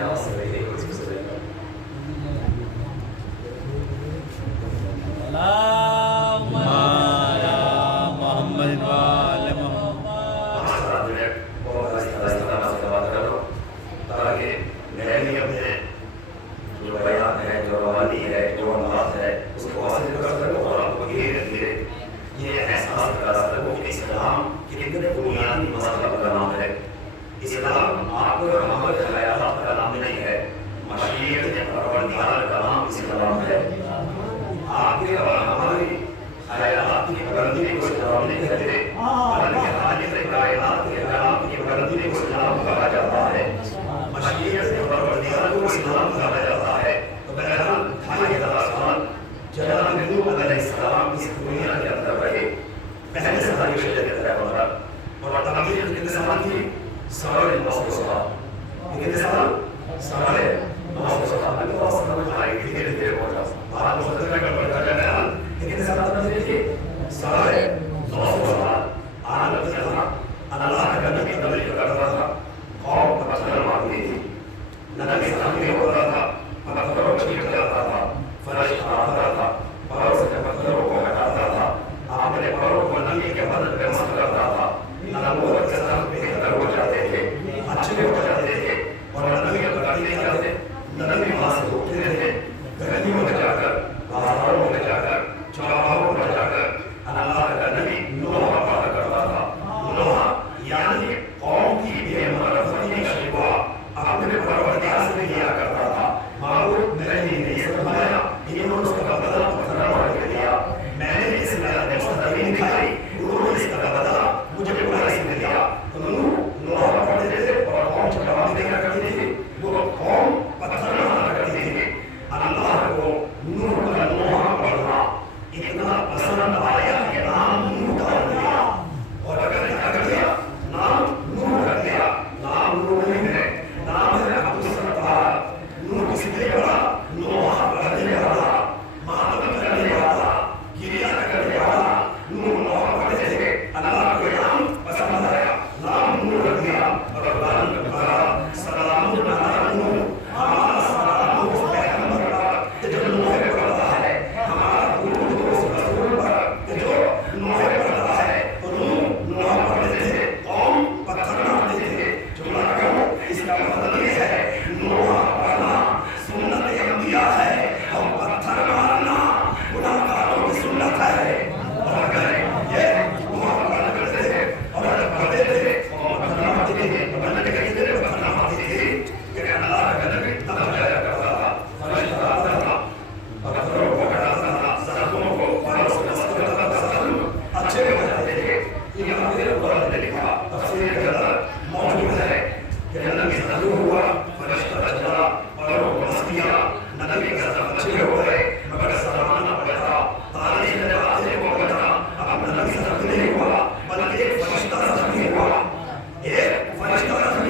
else. کو اسلام کہا جاتا ہے، مشیت پروردگار کو اسلام کہا جاتا ہے۔ تو بہرحال 2500 سال جناب نوح علیہ السلام اس دنیا کے اندر رہے، پہلے سے ساری شریعت رہبر، اور تعمیر کتنے سال کی؟ 950 سال۔ کتنے سال؟ 950 سال۔ اللہ سبحانہ وتعالی دھیرے دھیرے ہو جاتا بات مقدر میں گڑبڑ کر رہے ہیں۔ کتنے سال تک تھی؟ 950 سال۔ عالم سے اللہ کا نبی تبلیغ کرتا تھا، قوم پتھر مارتی تھی، نبی تعمیر ہوتا تھا، پتھروں کو چھیڑ جاتا تھا، فرشتہ آتا تھا، پروں سے پتھروں کو ہٹاتا تھا، اپنے پروں کو نبی کے بدن پہ مس کرتا تھا، نبوت کے ساتھ بہتر ہو جاتے تھے، اچھے ہو جاتے تھے، اور نبی کے بتاتے نہیں جاتے، نبی وہاں سے اٹھتے تھے، گلیوں میں جا کر، بازاروں میں جا کر، چوراہوں میں جا کر اللہ کا نبی نوح بات کرتا تھا۔ نوح یعنی قوم کی بے معرفتی کا شکوہ اپنے پروردگار سے کیا کرتا تھا، معبود میں نے یہ فرمایا، انہوں نے اس کا بدلہ پتھر مار کے دیا، میں نے اس میں مستقبل دکھائی، انہوں نے اس کا بدلہ مجھے برائی سے دیا۔ تو نوح پڑھتے تھے اور قوم کو جواب دیا کرتی تھی، وہ قوم پتھر مارا کرتی تھی۔ اللہ کو نوح کا نوح پڑھنا اتنا پسند آیا کہ نام نوح ڈال دیا، اور اگر کیا کر دیا؟ نام نوح کر دیا۔ نام نوح نہیں ہے، نام ہے عبدالستار۔ نوح کسی نے پڑھا؟ نوح پڑھنے والا، ماتم کرنے والا، گریا کرنے والا۔ نوح پڑھتے تھے، اللہ کو نام پسند آیا، نام نوح رکھ دیا، اور اللہ نے کہا سلام علی نوح، ہمارا سلام اس پیغمبر پر کہ جو نوح پڑھتا ہے، ہمارا درود اس رسول پر کہ جو نوح پڑھتا ہے۔ اور نوح پڑھتے تھے، قوم پتھر مارتے تھے۔ جملہ کہو، اس کا مطلب یہ ہے نوح پڑھنا سنت انبیاء ہے، اور پتھر مارنا گناہگاروں کی سنت ہے۔ اور اگر یہ نوح پڑھا کرتے تھے اور اگر پڑھتے تھے اور پتھر مارتے تھے، اللہ نے کہتے تھے پتھر مارتے تھے کہ اللہ کا نبی تب جایا کرتا تھا، فرشتہ آتا تھا، پتھروں کو ہٹاتا تھا، سڑکوں کو پروں سے مس کرتا تھا، اچھے ہو جاتے تھے۔ یہ امیر قرآن نے لکھا، تفسیر کے اندر موجود ہے کہ نبی ضرور ہوا، فرشتہ چلا، پروں کو مس کیا، نبی کا سب اچھے ہو گئے، مگر سلامانہ بیٹھا، تاریخ نے باتیں کو بیٹھا، اب نبی زخمی نہیں ہوا بلکہ ایک فرشتہ زخمی ہوا، ایک فرشتہ زخمی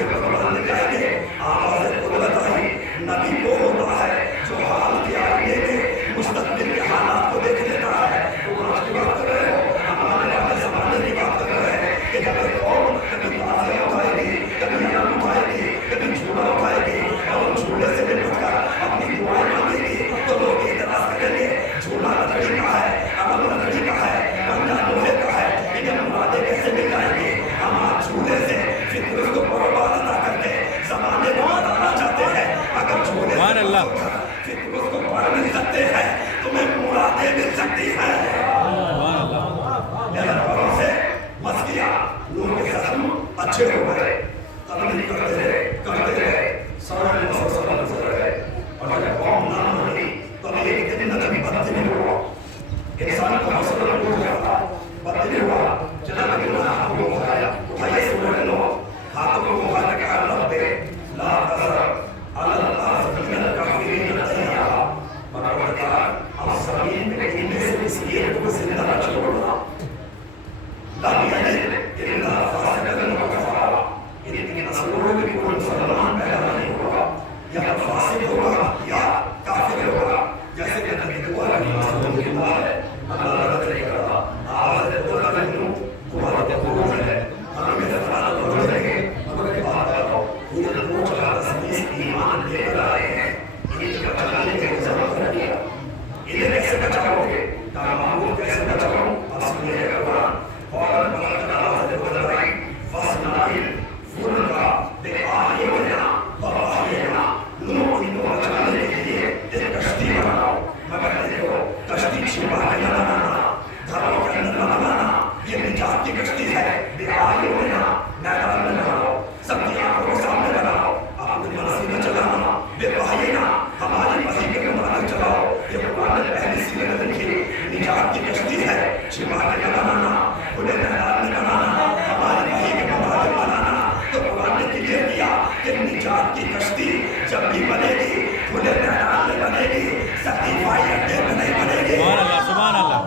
इसके बदले जाएंगे आवाज़ कुदरत आई नबी को होता है जो हाल के आगे के मुस्तकबिल के हालात को देख लेता है। तो आज की बात कर रहे हो हमारे वाले ज़माने की बात कर रहे हैं कि जब कौम कभी ताज़े उठाएगी कभी अनम उठाएगी कभी झूला उठाएगी और झूले से निपटकर अपनी दुआएं मांगेगी तो लोग इतराज़ करेंगे झूला लकड़ी का है अनम लकड़ी का है पंजा लोहे का है इन्हें मुरादें कैसे मिल जाएंगी। हम आज झूले से फिक्र को बर्बाद अदा करके ज़माने को बताना चाहते हैं अगर झूले से फिक्र को पढ़ मिल सकते हैं तुम्हें मुरादें मिल सकती हैं। से मस्किया लोगों के जख्म अच्छे हो गए तबलीग करते रहे सारे मुसलसल रहे और जब कौम ना मानी तब एक दिन नबी बदतमीज हुआ इंसान को मसला हो जाता बदतमीज हुआ जनाब गुनाह को उठाया सूरत लो हाथों को उठा के अल्लाह पे ला तज़र अल्लाह ज़मीन काफिरीन तैया परवरदिगार अब ज़मीन में इनमें से किसी एक को जिंदा न छोड़ना ला यलिद इल्ला फासिकन व कफ़ारा इनकी नस्लों में भी कोई मुसलमान पैदा नहीं होगा या फासिक होगा या काफिर होगा जैसे कि नबी दुआ की दुआ है अल्लाह रब्बुल करता आवाज़ दुआ करूं दुआ के कबूल है हमें फराद कर देंगे मगर बात बताओ ये लोग जो तस्मीज़ ईमान लेकर आए हैं इन्हें बचाने की जरूरत नहीं है। इन्हें कैसे बचाओगे तामाम कैसे बचाओ असली कुरान और आवाज़ दुआ करें फसनाइल फुलका बेआहिना बवाहिना लोग इनको बचाने के लिए एक कश्ती बनाओ मगर देखो कश्ती छिपा के न बनाना घरों के अंदर न बनाना ये निजात की कश्ती है बेआहिना मैदान में बनाओ सबकी आंखों के सामने बनाओ अपनी मर्जी में चलाना बेआहिना हमारी मर्जी के मुताबिक चलाओ ये कुरान ने पहली सी में लिखी निजात की कश्ती है छिपा के न बनाना खुले मैदान में बनाना हमारी मर्जी के मुताबिक बनाना। तो कुरान ने क्लियर किया कि निजात की कश्ती जब भी बनेगी खुले मैदान में बनेगी सकीफाई अड्डे में नहीं बनेगी सुभान अल्लाह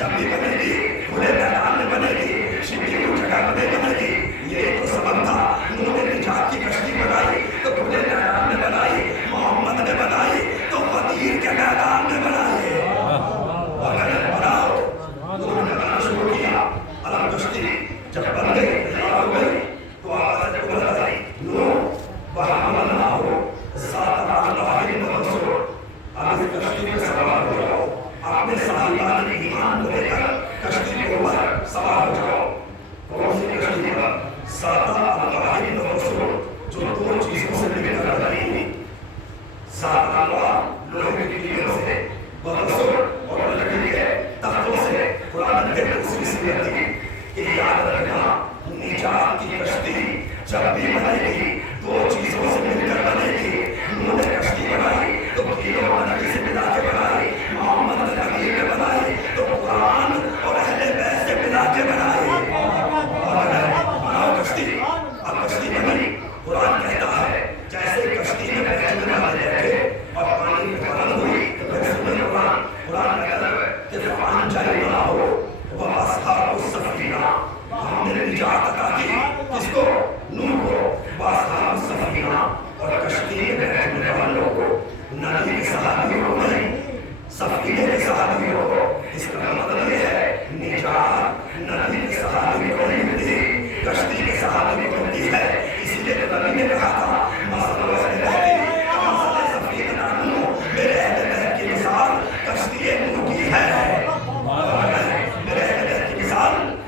जब भी बनेगी खुले मैदान में बनेगी शिद्दी की जगह में बनेगी। ये तो सबब था उन्होंने निजात की कश्ती बनाई तो खुले मैदान में बनाई मोहम्मद ने बनाई तो फकीर के मैदान में बनाई अगर बनाओ उन्होंने बनाना शुरू किया अलग कश्ती जब बन गई तैयार हो गई तो आवाज़ कुदरत आई लो वहमलना हो ज़ात अल्लाहिल मंसूर अब इस कश्ती में सवार हो जाओ अपने साहिबान ईमान को लेकर कश्ती के ऊपर सवार हो जाओ। कौन सी कश्ती पर ज़ात अल्लाहिल मंसूर जो दो चीज़ों से मिलकर बनी हुई ज़ात अल्लाह लोहे की कीलों से मंसूर और लकड़ी के तख्तों से कुरान ने दूसरी सीरत दी कि याद रखना निजात की कश्ती जब भी बनेगी दो चीजों से मिलकर बनेगी। उन्होंने कश्ती बनाई तो कीलों लकड़ी से मिला के बनाई मोहम्मद ने लकीर में बनाई तो कुरान और अहले बैत से मिला के बनाई और बनाओ कश्ती। अब कश्ती बनी कुरान कहता है जैसे कश्ती में बैठने वाले बैठे और पानी में बंद हुई तो फिर सुने कुरान कहता है कि फमान जाए ना हो वह अस्हाबुस सफीना हमने निजात अता की किसको नूह को अस्हाबुस सफीना और कश्ती में बैठने वालों को नबी के सहाबियों को नहीं सफीने के सहाबियों को। इसका मतलब ये है निजात नबी के सहाबियों को नहीं मिलती कश्ती के सहाबियों को मिलती है। इसीलिए नबी ने कहा था मसला सफीना नूह मेरे अहले बैत की मिसाल कश्ती नूह की है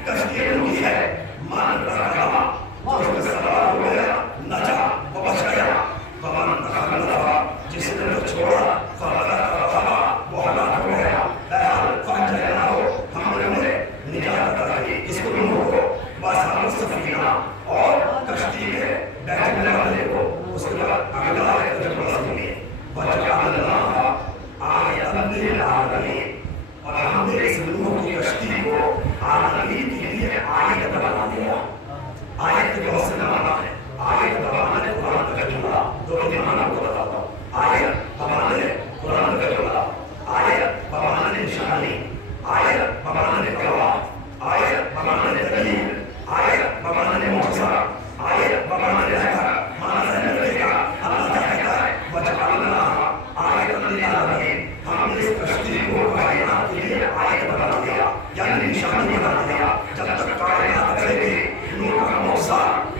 कश्ती की है मान रखा जो उसमें सवार हो गया नजा वो बच गया पवन तखल्लफा जिसने तो छोड़ा फवला तखल्लफा वो हलाक हो गया फंजना हो हमने निजात अता की इसको नूह को वअस्हाबुस सफीना और कश्ती में बैठने वाले को। उसके बाद अगला आयत तर्जुमा सुनिए वजअलनाहा आयतन लिल आलमीन और हमने इस नूह की कश्ती को आलमीन के लिए आयत बना दिया। आयत के बहुत से माना है आयत बमाने कुरान का जुमला दो तीन माना को बताता हूँ। आयत बमाने कुरान का जुमला आयत बमाने निशानी आयत बमाने गवाह आयत बमाने दलील आयत बमाने मुअजिज़ा आयत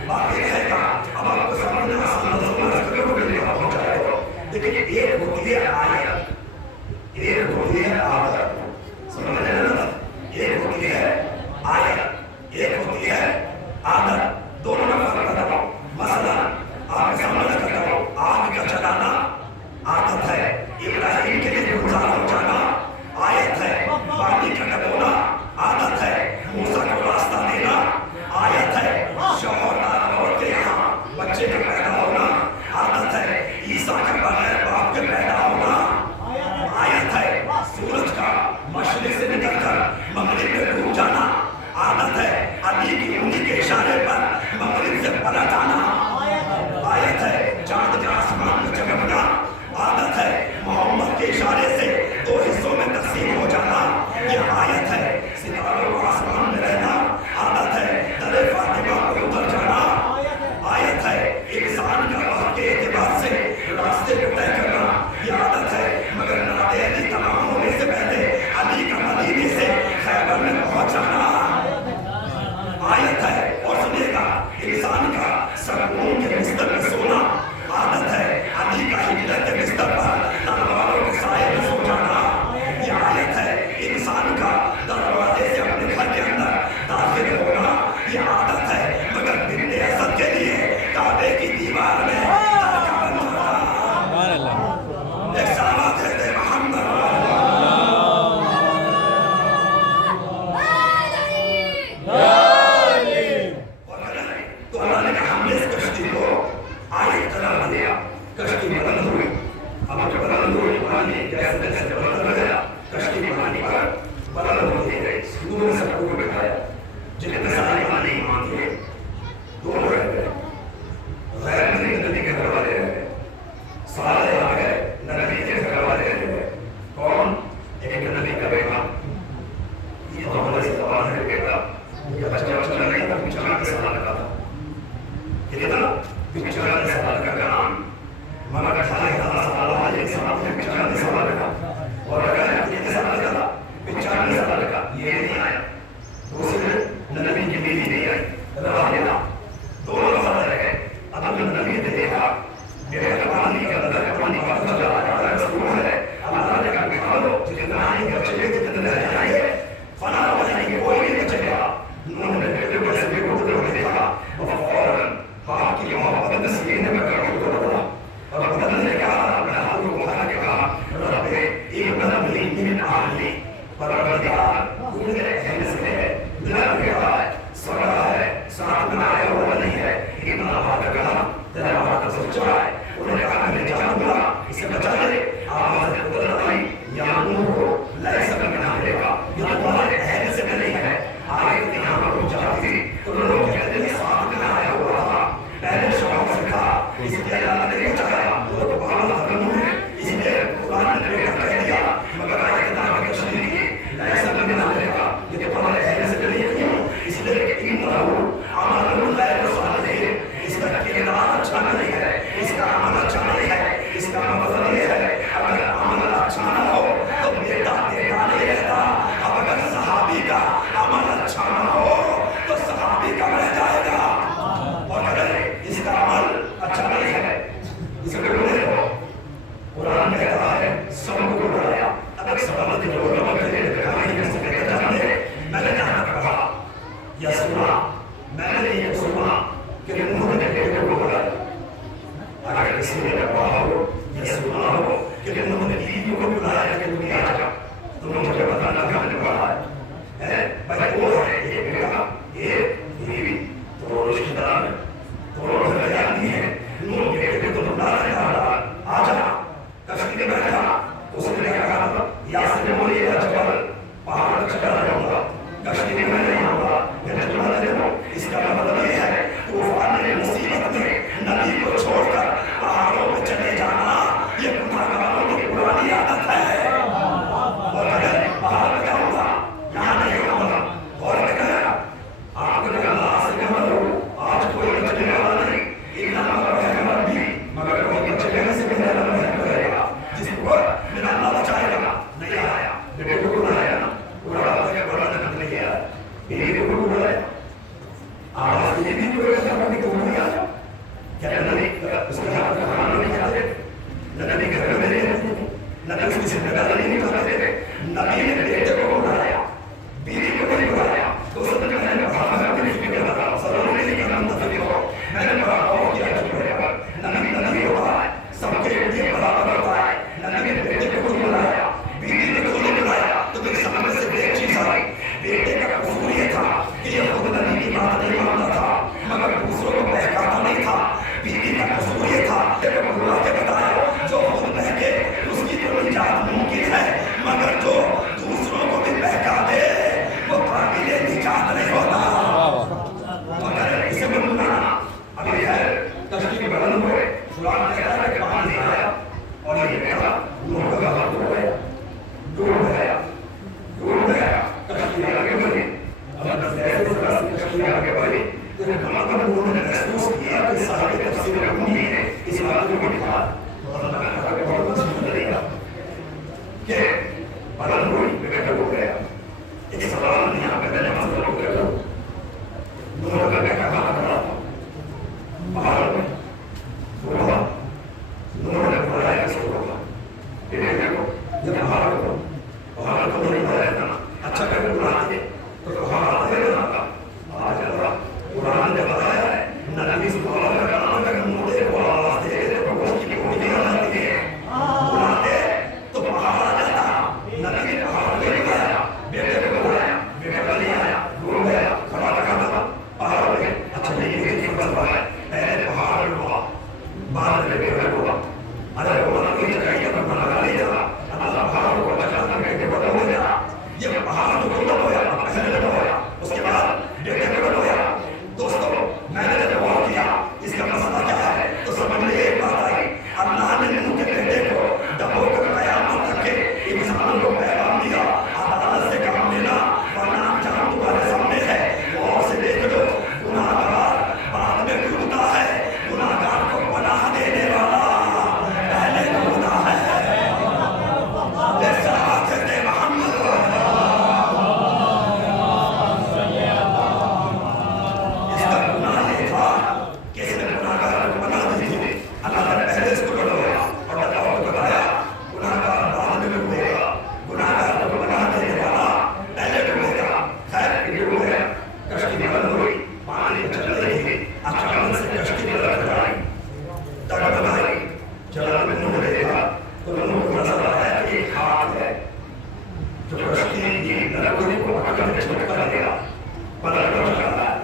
باقی رہے گا اب آپ کو سمجھنا ہو جائے گا. لیکن ایک ہوتی ہے آیت, ایک ہوتی ہے عادت. سمجھ رہے ہیں نا؟ ایک ہوتی ہے آیت, ایک ہوتی ہے عادت. دونوں میں فرق کرتا ہوں. مثلا آپ کے سامنے کرتا ہوں, آگ کا جلانا عادت ہے, ابراہیم کے لیے گزارا ہو جانا آیت ہے, پانی کا ڈبونا عادت ہے, موسیٰ کو راستہ دینا آیت ہے, شوہردار عورت کے یہاں بچے کا پیدا ہونا عادت ہے, عیسیٰ کا بغیر باپ کے پیدا ہونا آیت ہے, سورج کا مشرق سے نکل کر مغرب میں ڈوب جانا عادت ہے, علی کی انگلی کے اشارے پر مغرب سے پلٹ آنا آیت ہے, چاند کا آسمان میں چمکنا عادت ہے, محمد کے اشارے سے دو حصوں میں تقسیم ہو جانا یہ آیت ہے, ستاروں کو آسمان میں رہنا عادت ہے, در فاطمہ کو اتر جانا آیت ہے, انسان کا وقت کے اعتبار سے راستے کو طے کرنا یہ عادت ہے, مگر نادری تمام ہونے سے پہلے علی کا مدینے سے خیبر میں پہنچ جانا آیت ہے. اور سنیے گا, انسان کا سکون کے بستر میں سونا عادت ہے, علی کا ہجرت کے بستر پر تلواروں کے سائے میں سو جانا یہ آیت ہے, انسان کا دروازے سے اپنے گھر کے اندر داخل ہونا یہ عادت ہے, مگر بنت اسد کے لیے کعبے کی دیوار میں دھڑکا بن جانا. ایک سلام کہتے محمد تو اللہ نے کہا ہم نے اس کشتی کو آیت قرار دیا, کشتی بلند ہوئی. اب جو بلند ہوئی پانی جیسے جیسے بلند گیا کشتی پانی پر بلند ہوتی گئی, سندھ میں سب کو بٹھایا, جتنے سارے پانی ایمان تھے دونوں رہ گئے, غیر نبی کے گھر والے رہ گئے, سارے آ گئے نبی کے گھر والے رہ گئے. کون؟ ایک نبی کا بیٹا, یہ تو ہماری زبان ہے بیٹا, یہ بچہ نہیں تھا, 95 سال کا تھا, کتنا 95 سال کا نام, مگر 18 سال والے سال 95 سال کا, اور اگر کتنے سال کا تھا 95 سال کا, یہ نہیں آیا. دوسرے نبی کی بیوی نہیں آئی, راحلہ, دونوں سال رہ گئے. اب نبی نے دیکھا کہ پانی کے اندر پانی کا چلا رہا رسول ہے, اللہ نے کہا بٹھا دو, جتنا آئیں گے چلے جتنے رہ جائیں گے فنا ہو جائیں گے, کوئی نہیں بچے گا. انہوں نے بیٹے کو ایسے بھی اٹھتے ہوئے دیکھا اور فوراً باپ کی محبت سینے میں کر اٹھ پڑا, اور بدل نے کہا اپنے ہاتھوں کو اٹھا کے کہا رب फरमाए, पहले पहाड़ हुआ, बाद में पेड़ हुआ। अरे वो ना कोई जगह ये बना ले जा, अल्लाह पहाड़ को बचा करके बड़ा हो गया। ये पहाड़ तो बड़ा हो गया, पहले बड़ा हो गया, उसके बाद बेटे बड़ा हो गया। दोस्तों, मैंने जब वो किया, इसका मसला क्या है? तो समझ में एक बात आई, अल्लाह ने उनके बेटे को दबो कर कयामत तक के इंसान को पैगाम दिया, अदालत से काम लेना, वरना जान तुम्हारे सामने है, गौर से देख लो। गुनाहगार बाद में कूदता है, गुनाहगार को पनाह देने वाला पहले कूदा है। जैसा कहते मोहम्मद इसका गुनाह ये था कि इसने गुनाहगार को पनाह दी थी। अल्लाह ने पहले इसको डराया और डराया को बताया, गुनाहगार बाद में कूदेगा, गुनाहगार को पनाह देने वाला पहले कूदेगा। खैर ये हो गया, कश्ती बंद हुई, पानी में चल रही थी, अचानक से कश्ती पलट गई, तड़पड़ाई। जब नूह ने देखा तो नूह को नजर आया कि एक हाथ है जो कश्ती की लकड़ी को पकड़ के झटका देगा, पलट जाता है।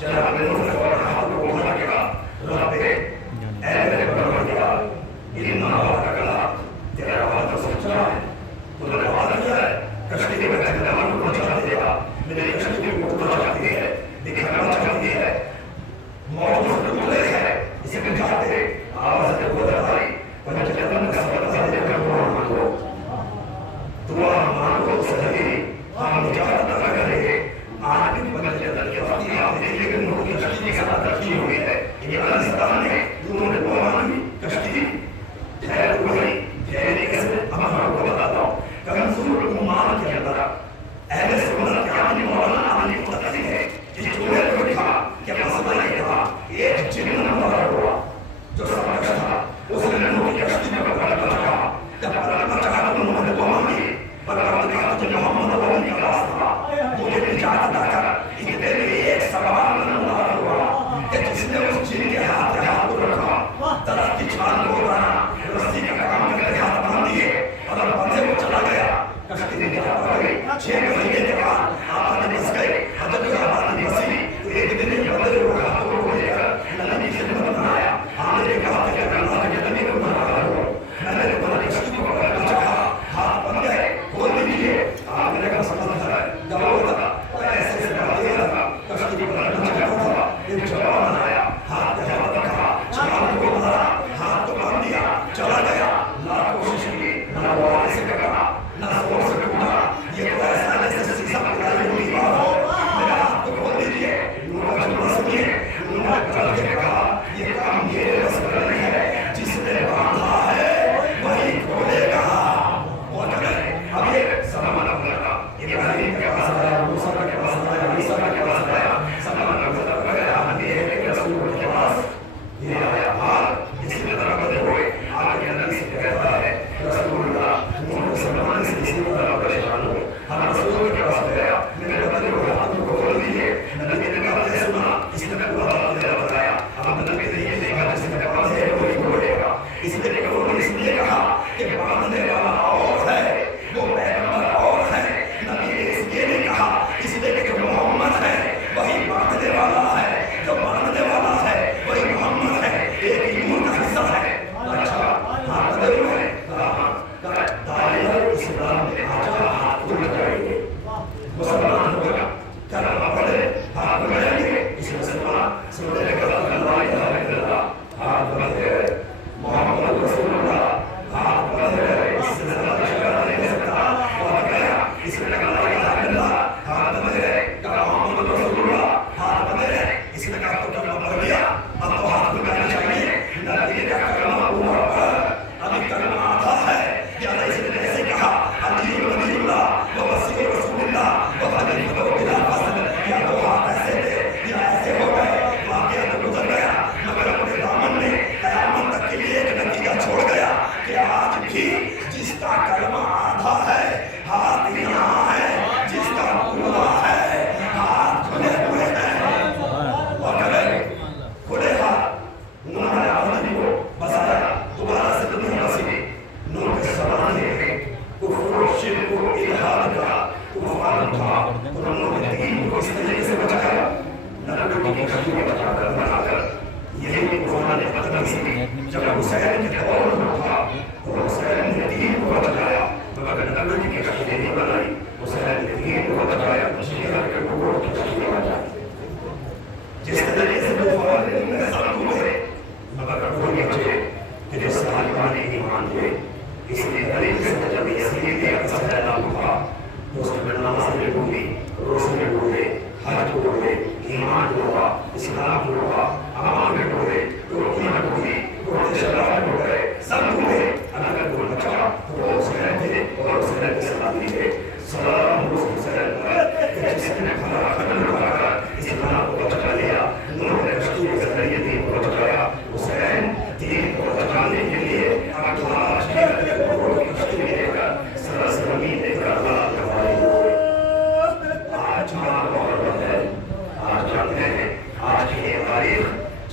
जब नूह ने और हाथ को उठा के कहा, रब्बे ऐ मेरे परवरदिगार, इन्ना वअदका तेरा वादा सच्चा है, तूने वादा किया है कश्ती में मेहमान को बचा देगा। मेरी कश्ती को बचाती है, दिखाना चाहती है, मौत से डूब रही है, इसे बचा दे। आवाज ने बोला भाई, पंचतन का सपना देकर दुआ मांगो, दुआ मांगो सही, हम निजात न करेंगे। आज भी पंचतन की बात आप देखिए कि नूह की कश्ती के साथ रखी हुई है। ये अफगानिस्तान में नूह ने दुआ मांगी, कश्ती ठहर हुई। ठहरने कैसे अब मैं आपको बताता हूँ। कंसूल उम्मान के अंदर अहले सुन्नत के आदमी मौलाना आली मुतकली है, जिस चूहे को लिखा कि मसला ये था, एक जिन्न नंबर हुआ जो सरकश था, उसने नूह की कश्ती में पकड़ना चाहा। जब पकड़ना चाहा तो उन्होंने दुआ मांगी, परवरदिगार जो मोहम्मद वो उनका पास था, मुझे निजात अता कर। इतने में एक सवाल नंबर हुआ कि जिसने उस जिन्न के हाथ पे हाथ रखा, दरख्त की छाल को उतारा, रस्सी का काम करके हाथ बांध दिए और बंधे को चला गया। कश्ती निजात पा गई। 6 महीने के बाद आबादी बस गए, जब आबादी बसी तो एक दिन बंदे को हाथों को लेकर नबी की खिदमत में आया। हमने कहा कि अल्लाह के नबी को गुनाहगार हो, मैंने तुम्हारी कश्ती को पकड़ना चाहा, हाथ बंद गए, खोल दीजिए। आपने कहा समझ है दाऊद ऐसे से बात किया, कश्ती को पकड़ना चाहता था, एक जवान आया, हाथ पे हाथ रखा, छाल को उतारा, हाथ को बांध दिया, चला गया। लाख कोशिश की, ना वो ऐसे कटा, ना जोर से टूटा। ये तो ऐसा जैसे शीशा पिघलाई हुई बात हो। मेरे हाथ को खोल दीजिए। नूह का जुमला सुनिए। नूह ने चल के कहा, ये काम मेरे बस में नहीं है, जिसने बांधा है वही खोलेगा। वो चले। अब ये सलमान लगा, इब्राहिम के पास आया, मूसा के पास आया, ईसा के पास आया, सलमान गया, नबी के रसूल के पास ये आया। हाल इसमें तरह हुए आगे नबी से कहता है, रसूलुल्लाह नूह सलमान से इसी तरह परेशान हो। हम रसूल के पास गया, मेरे बंदे को हाथ को खोल दिए। नबी ने कहा, सुना, इसने पूरा बात बताया। अब नबी ने ये देखा जिसने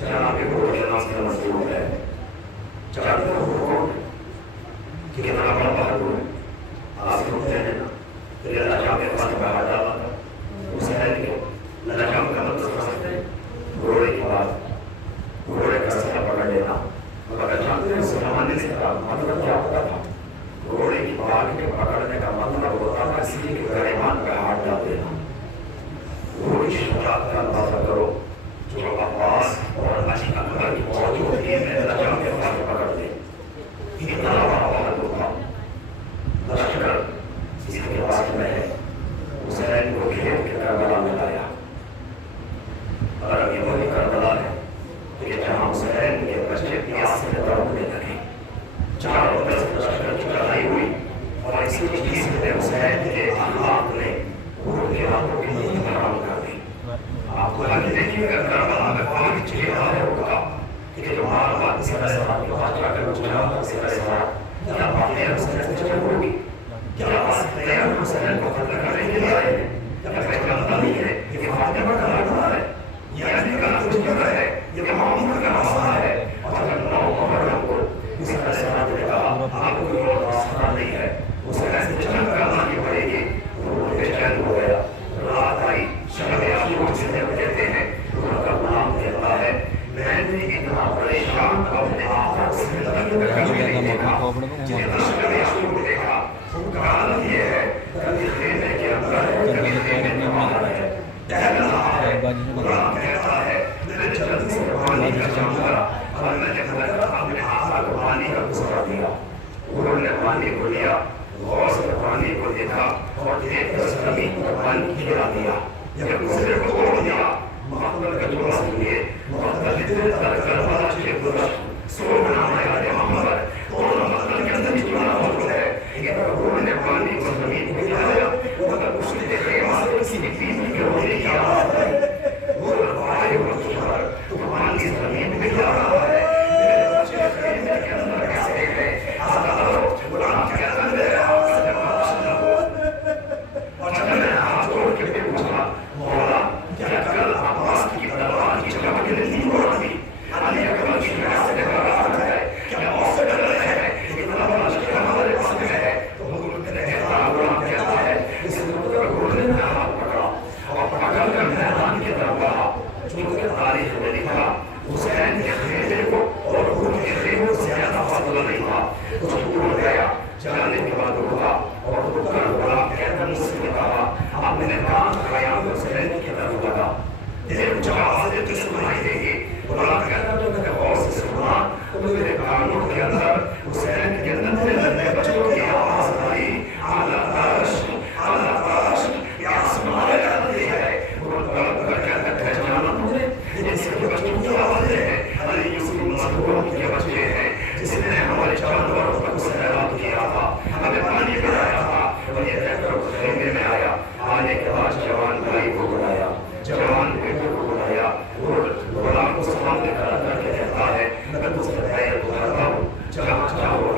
जनाब घोड़े के नाम से मशहूर है। जानते हो कौन कितना बड़ा बहादुर है? आप सुनते हैं ना, फिर लड़का के पास कहा जाता था, उसे है कि लड़का का मतलब समझते हैं, घोड़े की बात, घोड़े का सर पकड़ लेना। मगर जानते हैं उस जमाने से मतलब क्या होता था? घोड़े की बाल के पकड़ने का मतलब होता था किसी के गरिमान का हाथ डाल देना। घोड़े की शुरुआत का अंदाजा करो, जो अब्बास और अली अकबर की मौजूदगी में लड़का के पास पकड़ ले, इतना बड़ा बहादुर था। लश्कर जिसके पास में है, हुसैन को घेर के करबला में लाया। और अब ये वही करबला है कि जहाँ हुसैन के बच्चे प्यास से तड़पने लगे। चारों तरफ लश्कर की लड़ाई हुई और इसी चीज में हुसैन के अखलाक ने उनके हाथों की नींद हराम कर दी। आपको आगे देखिएगा करबला में पानी चले आ रहे होगा कि जो बार बार इसी तरह की बात कर चला इसी तरह क्या बातें हुसैन से चल होगी, क्या बात हुसैन को खत्म करने के लिए आए हैं, क्या फैसला नहीं है कि फातिमा का लड़का है, ये अली का कुछ नहीं है, ये मोहम्मद का मसला है। और जब 9 मुहर्रम को इसी तरह से कहा आपको कोई और रास्ता नहीं है, उसे ऐसे जंग करनी पड़ेगी। वो बेचैन हो गया। रात आई, शब आशूर जिसे कहते हैं, उनका नाम कहता है मैंने इतना परेशान अपने आंखों से जितना शब आशूर देखा, उनका हाल ये है कभी खेने के अंदर कभी खेने के बाहर है, टहल रहा है। गुलाम कहता है मैंने जल्दी से पानी का जाम करा और मैंने अपने हाथ को पानी का गुजरा दिया। उन्होंने पानी को लिया, गौर से पानी को देखा और देखकर जमीन पर पानी गिरा दिया। जब दूसरे को तोड़ दिया, मोहम्मद का जुड़ा सुनिए, मोहम्मद इतने तरह करबला के गुज़श्त सो बनाने वाले मोहम्मद दोनों मतलब के अंदर जुड़ा मौजूद है। ये उन्होंने पानी को जमीन पर गिराया, मगर उसने देखे वहाँ किसी भी चीज की होने की आवाज है। वो वायु पर तो पानी जमीन पर गिरा रहा है। मेरे बच्चे खेलने के अंदर कैसे गए? गुलाम के अंदर और जब मैंने हाथ जोड़ के पूछा मौला क्या कल अब्बास की तलवार की जगह के लिए नहीं बोला थी? अली अकबर की से डर है, क्या मौत से डर रहे हैं? इतना बड़ा लश्कर हमारे पास में है। तो हुजूर गुलाम कहता है इस घोड़े ने हाथ पकड़ा और पकड़ कर मैदान की तरफ बढ़ा। चूंकि तारीख में लिखा हुसैन के खेमे को और उनके खेमे से ज्यादा फासला नहीं था, कुछ दूर गया। जाने के बाद रुका और रुककर गुलाम कहकर मुझसे कहा आपने कान लगाया हुसैन की तरफ लगा, तेरे जवाब देते सुनाई देगी। गुलाम कहता तो मैंने गौर से सुना तो मेरे कानों के अंदर हुसैन के नन्हे बच्चों की आवाज आई, आला ताश या आसमान आती है। गुलाम कहता है जाना तुमने इसके बच्चों की आवाजें हैं, अली यूसुफ मजलूम के बच्चे हैं जिसने हमारे जानवरों को सैराब किया था, हमें पानी पिलाया था। और ये कहकर खेमे में आया। आने के बाद जवान भाई को बुलाया, जवान बेटों को बुलाया और गुलाम को सामने खड़ा करके कहता है मैं तुझसे धैर्य दिलाता हूँ, जहाँ चाहो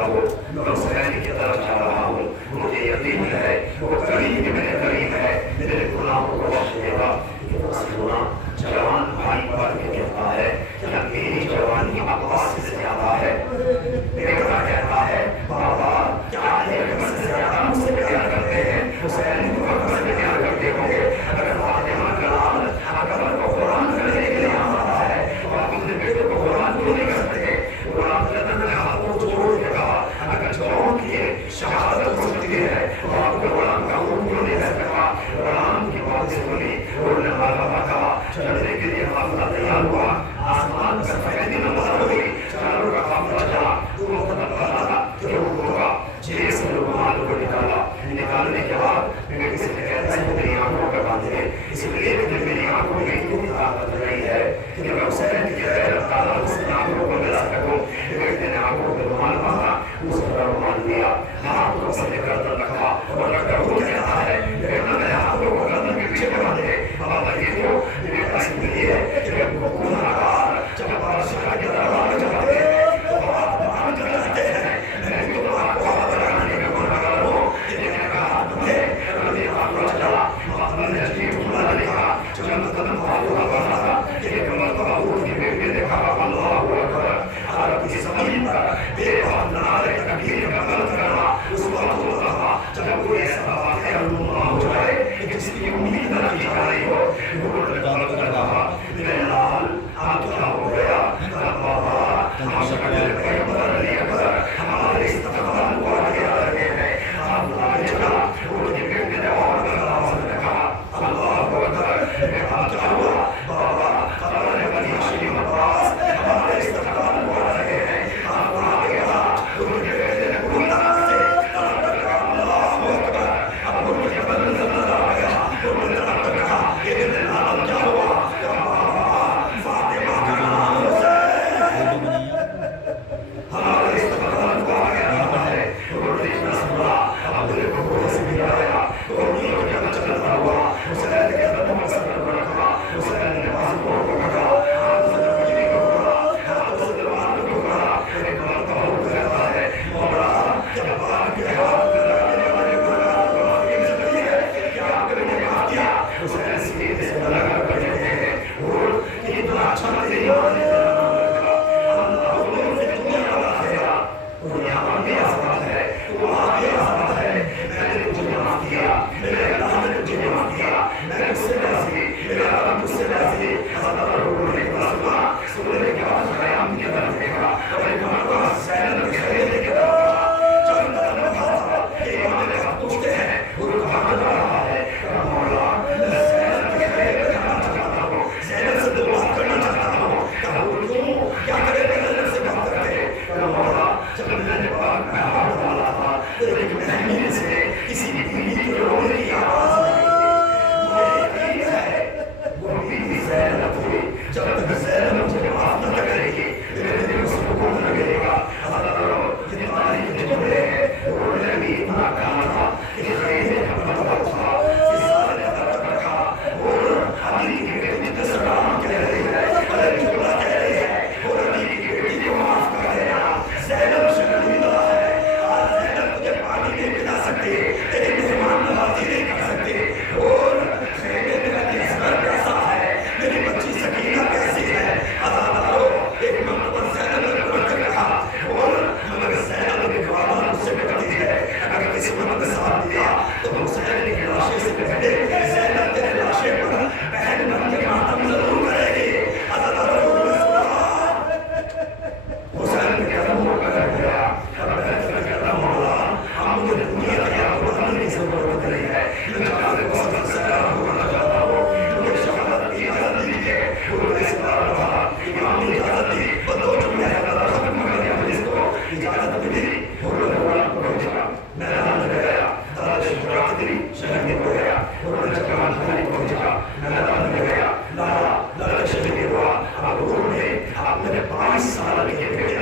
22 سال کے بیٹے